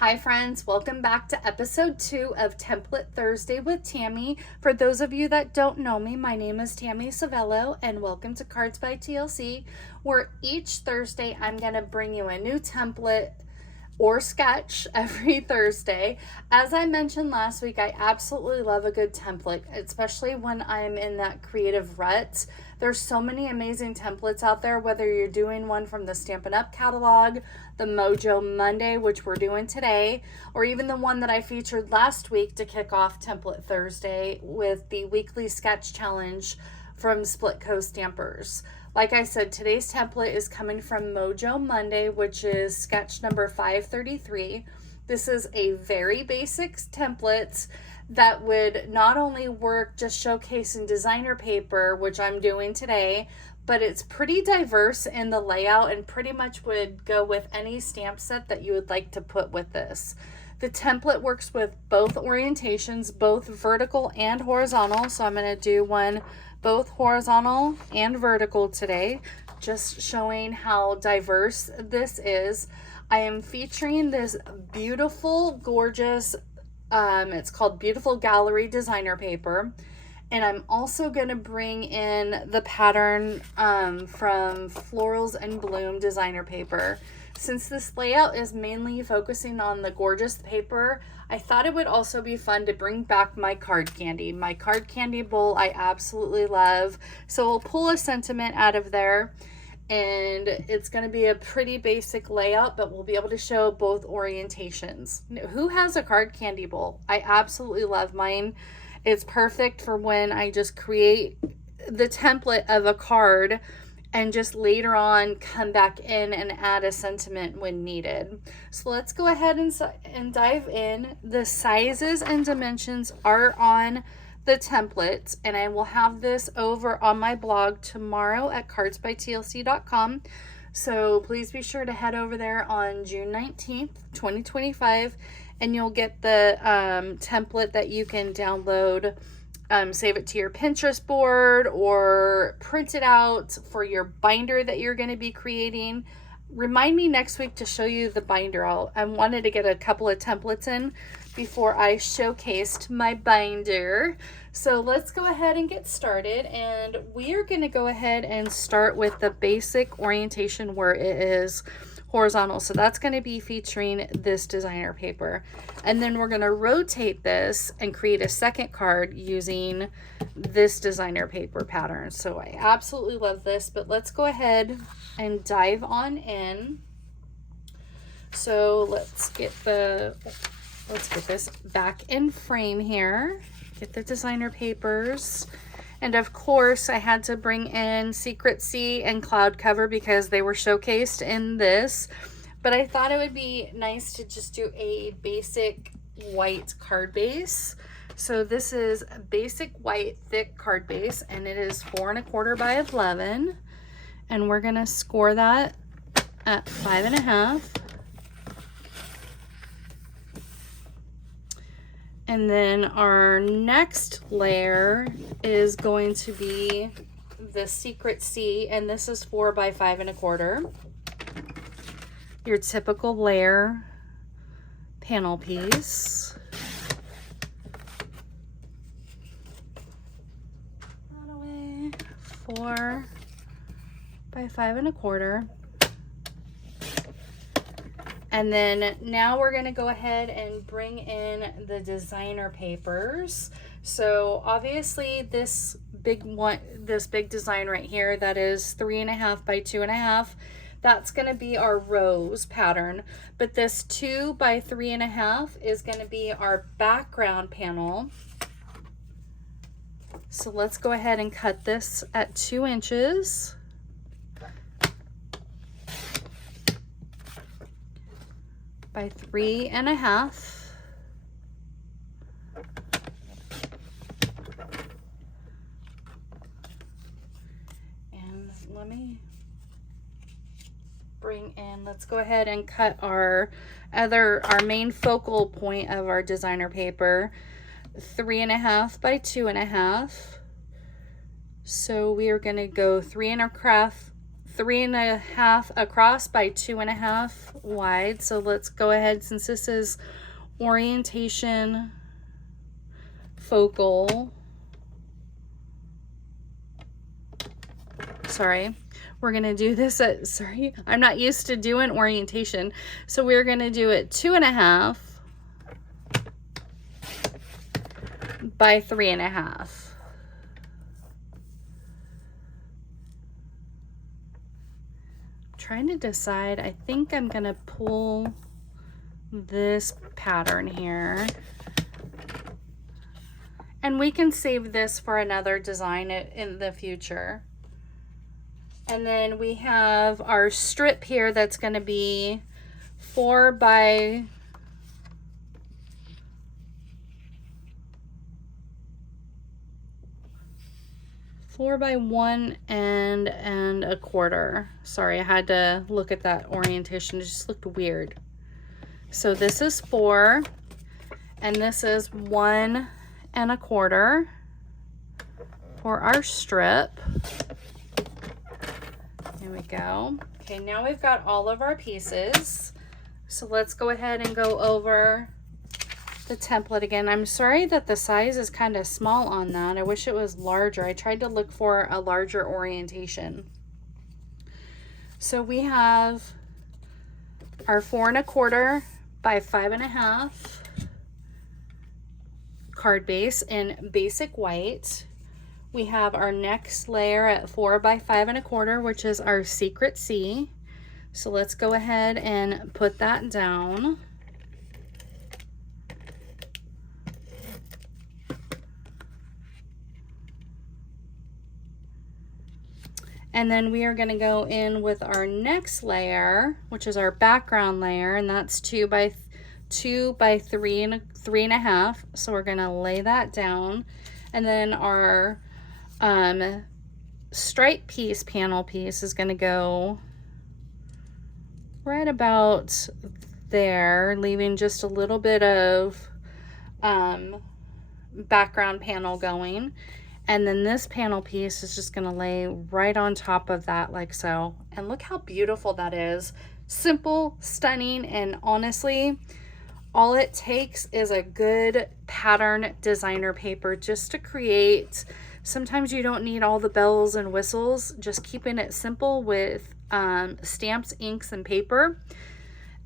Hi friends, welcome back to episode 2 of Template Thursday with Tammy. For those of you that don't know me, my name is Tammy Civello and welcome to Cards by TLC, where each Thursday I'm going to bring you a new template or sketch every Thursday. As I mentioned last week, I absolutely love a good template, especially when I'm in that creative rut. There's so many amazing templates out there, whether you're doing one from the Stampin' Up catalog, the Mojo Monday, which we're doing today, or even the one that I featured last week to kick off Template Thursday with the weekly sketch challenge from Split Coast Stampers. Like I said, today's template is coming from Mojo Monday, which is sketch number 533. This is a very basic template that would not only work just showcasing designer paper, which I'm doing today, but it's pretty diverse in the layout and pretty much would go with any stamp set that you would like to put with this. The template works with both orientations, both vertical and horizontal. So I'm going to do one both horizontal and vertical today, just showing how diverse this is. I am featuring this beautiful, gorgeous, it's called Beautiful Gallery designer paper. And I'm also going to bring in the pattern from Florals and Bloom designer paper. Since this layout is mainly focusing on the gorgeous paper, I thought it would also be fun to bring back my card candy. My card candy bowl I absolutely love. So we'll pull a sentiment out of there. And it's going to be a pretty basic layout, but we'll be able to show both orientations. Who has a card candy bowl? I absolutely love mine. It's perfect for when I just create the template of a card and just later on come back in and add a sentiment when needed. So let's go ahead and dive in. The sizes and dimensions are on the templates, and I will have this over on my blog tomorrow at cardsbytlc.com. So please be sure to head over there on June 19th, 2025, and you'll get the template that you can download, save it to your Pinterest board, or print it out for your binder that you're going to be creating. Remind me next week to show you the binder. I wanted to get a couple of templates in before I showcased my binder. So let's go ahead and get started, and we are going to go ahead and start with the basic orientation where it is horizontal. So that's going to be featuring this designer paper, and then we're going to rotate this and create a second card using this designer paper pattern. So I absolutely love this, but let's go ahead and dive on in. So let's get this back in frame here, get the designer papers. And of course, I had to bring in Secret Sea and Cloud Cover because they were showcased in this. But I thought it would be nice to just do a basic white card base. So this is a basic white thick card base, and it is 4 1/4 by 11. And we're gonna score that at 5 1/2. And then our next layer is going to be the Secret Sea, and this is 4 by 5 1/4. Your typical layer panel piece. That away. 4 by 5 1/4. And then now we're going to go ahead and bring in the designer papers. So obviously this big design right here, that is 3 1/2 by 2 1/2, that's going to be our rose pattern. But this 2 by 3 1/2 is going to be our background panel. So let's go ahead and cut this at 2 inches. By 3 1/2. And let me bring in, let's go ahead and cut our main focal point of our designer paper, 3 1/2 by 2 1/2. So we are going to go 3 1/2 3.5 across by 2.5 wide. So let's go ahead, since this is orientation focal. Sorry, we're gonna do this at, sorry, I'm not used to doing orientation. So we're gonna do it 2.5 by 3.5. Trying to decide, I think I'm gonna pull this pattern here, and we can save this for another design in the future. And then we have our strip here that's going to be 4 by 1.25. Sorry, I had to look at that orientation. It just looked weird. So this is 4, and this is 1.25 for our strip. Here we go. Okay, now we've got all of our pieces. So let's go ahead and go over the template again. I'm sorry that the size is kind of small on that. I wish it was larger. I tried to look for a larger orientation. So we have our 4.25 by 5.5 card base in basic white. We have our next layer at 4 by 5.25, which is our secret C. So let's go ahead and put that down. And then we are going to go in with our next layer, which is our background layer, and that's 2 by 3.5. So we're going to lay that down. And then our stripe piece, panel piece, is going to go right about there, leaving just a little bit of background panel going. And then this panel piece is just going to lay right on top of that, like so. And look how beautiful that is. Simple, stunning, and honestly, all it takes is a good pattern designer paper just to create. Sometimes you don't need all the bells and whistles, just keeping it simple with stamps, inks, and paper.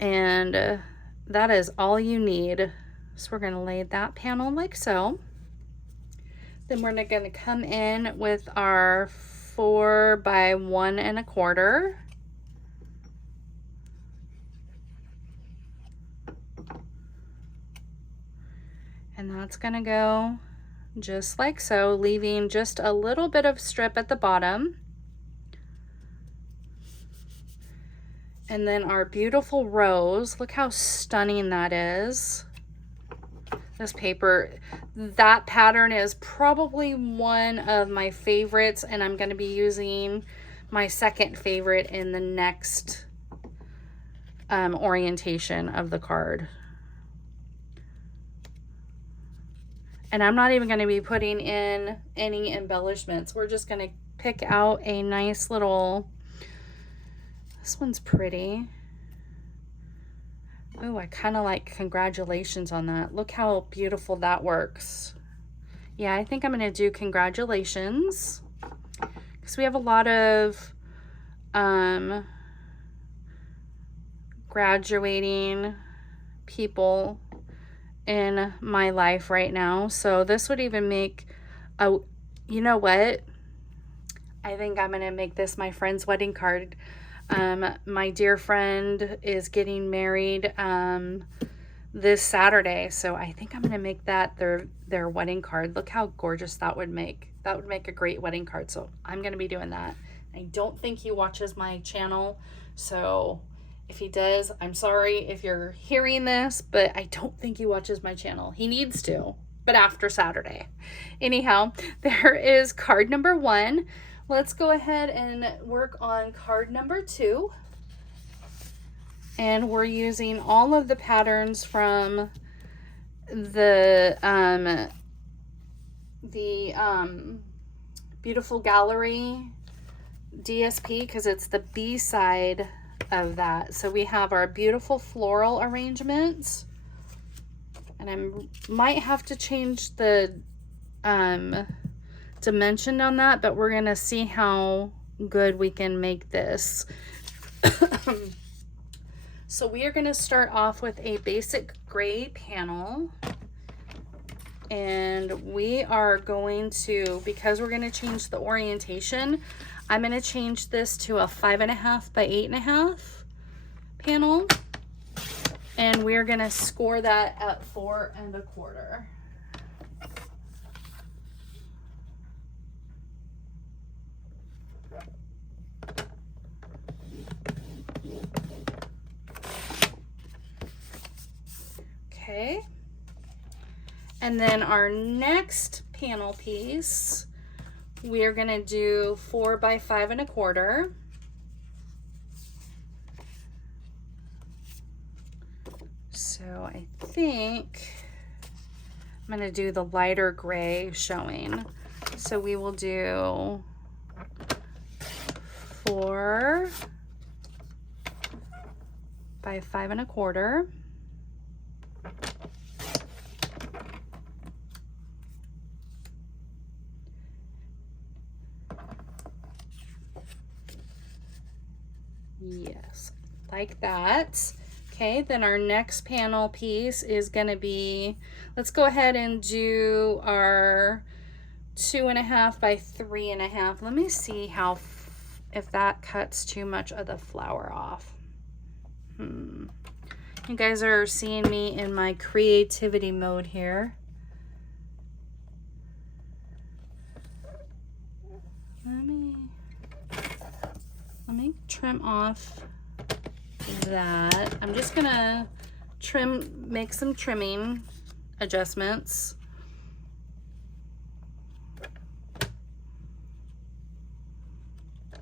And that is all you need. So we're going to lay that panel like so. Then we're going to come in with our 4 by 1.25. And that's going to go just like so, leaving just a little bit of strip at the bottom. And then our beautiful rose, look how stunning that is. This paper, that pattern is probably one of my favorites, and I'm going to be using my second favorite in the next orientation of the card. And I'm not even going to be putting in any embellishments. We're just going to pick out a nice little, this one's pretty. Oh, I kind of like congratulations on that. Look how beautiful that works. Yeah, I think I'm going to do congratulations, because we have a lot of graduating people in my life right now. So this would even make a, you know what? I think I'm going to make this my friend's wedding card. My dear friend is getting married this Saturday, so I think I'm going to make that their wedding card. Look how gorgeous that would make. That would make a great wedding card, so I'm going to be doing that. I don't think he watches my channel, so if he does, I'm sorry if you're hearing this, but I don't think he watches my channel. He needs to, but after Saturday. Anyhow, there is card number 1. Let's go ahead and work on card number 2. And we're using all of the patterns from the Beautiful Gallery DSP because it's the B side of that. So we have our beautiful floral arrangements, and I might have to change the dimension on that, but we're gonna see how good we can make this. So we are going to start off with a basic gray panel, and we are going to, because we're going to change the orientation, I'm going to change this to a 5.5 by 8.5 panel, and we're going to score that at 4 1/4. Okay, and then our next panel piece, we are going to do 4 by 5 1/4. So I think I'm going to do the lighter gray showing. So we will do 4 by 5 1/4. Yes, like that. Okay, then our next panel piece is going to be, let's go ahead and do our 2.5 by 3.5. Let me see how, if that cuts too much of the flower off. You guys are seeing me in my creativity mode here. Let me trim off that. I'm just gonna make some trimming adjustments. I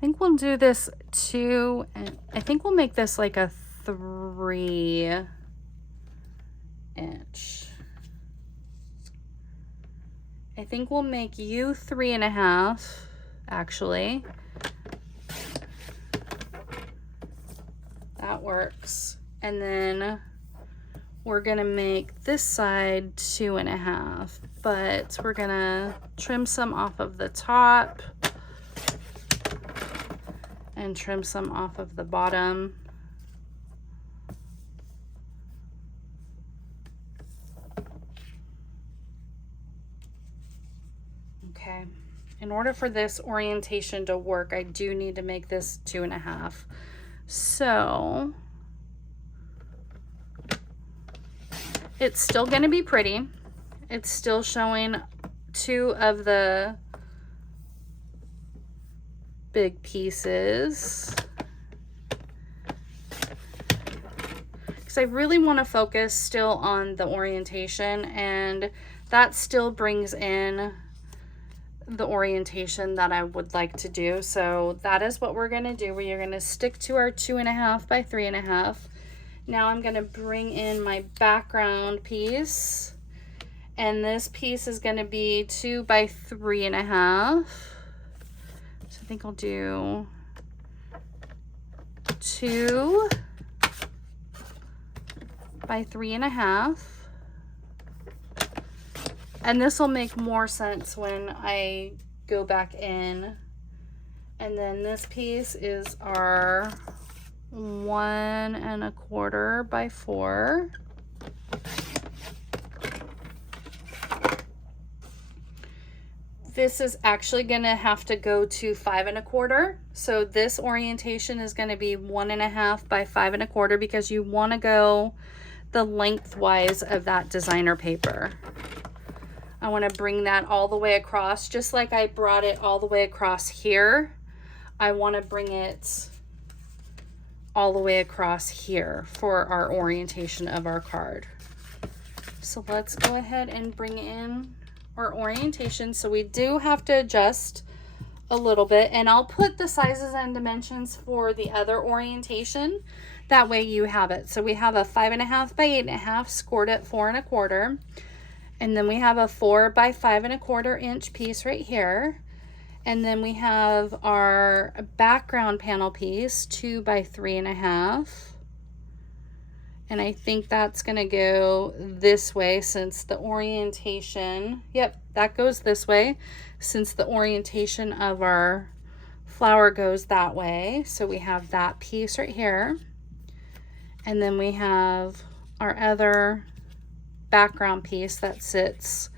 think we'll do this 2, and I think we'll make this like a 3 inch. I think we'll make you 3.5 actually. That works. And then we're gonna make this side 2.5, but we're gonna trim some off of the top and trim some off of the bottom. Okay, in order for this orientation to work, I do need to make this 2.5. So it's still going to be pretty. It's still showing 2 of the big pieces, because I really want to focus still on the orientation, and that still brings in the orientation that I would like to do. So that is what we're going to do. We are going to stick to our 2.5 by 3.5. Now I'm going to bring in my background piece, and this piece is going to be 2 by 3.5. So I think I'll do 2 by 3.5. And this will make more sense when I go back in. And then this piece is our 1 1/4 by 4. This is actually gonna have to go to 5 1/4. So this orientation is gonna be 1.5 by 5 1/4, because you wanna go the lengthwise of that designer paper. I want to bring that all the way across, just like I brought it all the way across here. I want to bring it all the way across here for our orientation of our card. So let's go ahead and bring in our orientation. So we do have to adjust a little bit, and I'll put the sizes and dimensions for the other orientation. That way you have it. So we have a 5.5 by 8.5 scored at 4 1/4. And then we have a 4 by 5 1/4 inch piece right here. And then we have our background panel piece, 2 by 3.5. And I think that's gonna go this way since the orientation, yep, that goes this way since the orientation of our flower goes that way. So we have that piece right here. And then we have our other background piece that sits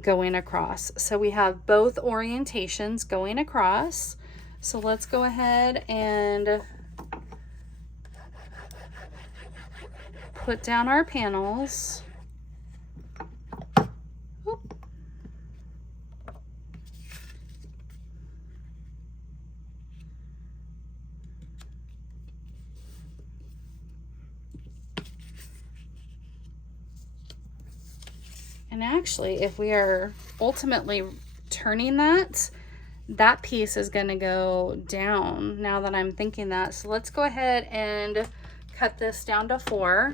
going across. So we have both orientations going across. So let's go ahead and put down our panels. Oop. And actually, if we are ultimately turning that, that piece is going to go down now that I'm thinking that. So let's go ahead and cut this down to 4.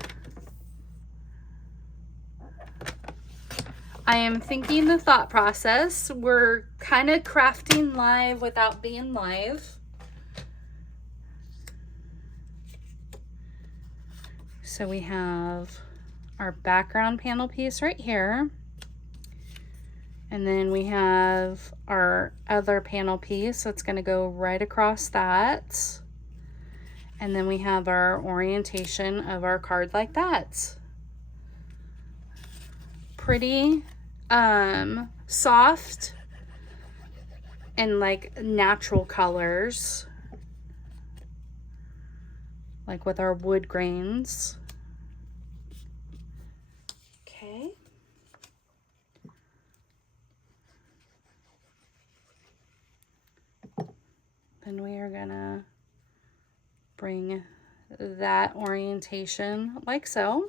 I am thinking the thought process. We're kind of crafting live without being live. So we have our background panel piece right here. And then we have our other panel piece that's going to go right across that. And then we have our orientation of our card like that. Pretty soft and like natural colors, like with our wood grains. Okay. Then we are gonna bring that orientation like so.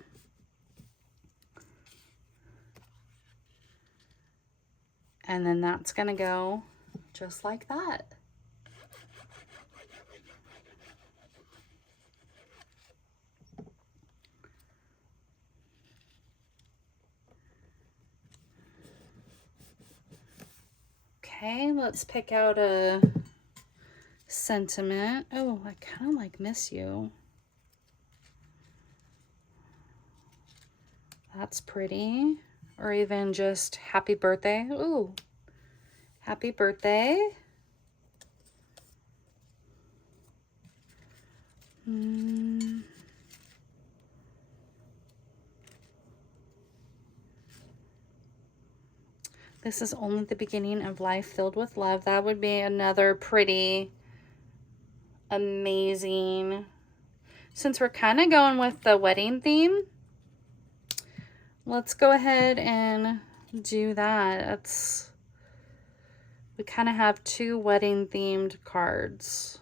And then that's gonna go just like that. Okay, let's pick out a sentiment. Oh, I kind of like miss you. That's pretty. Or even just happy birthday. Ooh, happy birthday. This is only the beginning of life filled with love. That would be another pretty amazing. Since we're kind of going with the wedding theme, let's go ahead and do that. We kind of have 2 wedding themed cards.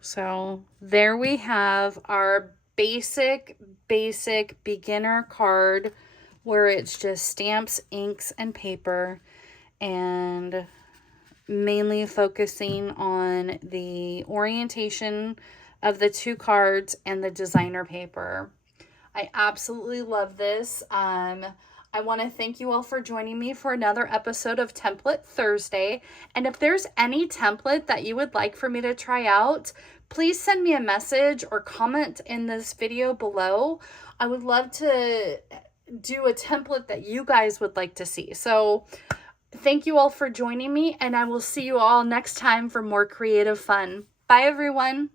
So there we have our basic beginner card where it's just stamps, inks, and paper, and mainly focusing on the orientation of the 2 cards and the designer paper. I absolutely love this. I want to thank you all for joining me for another episode of Template Thursday. And if there's any template that you would like for me to try out, please send me a message or comment in this video below. I would love to do a template that you guys would like to see. So thank you all for joining me, and I will see you all next time for more creative fun. Bye, everyone.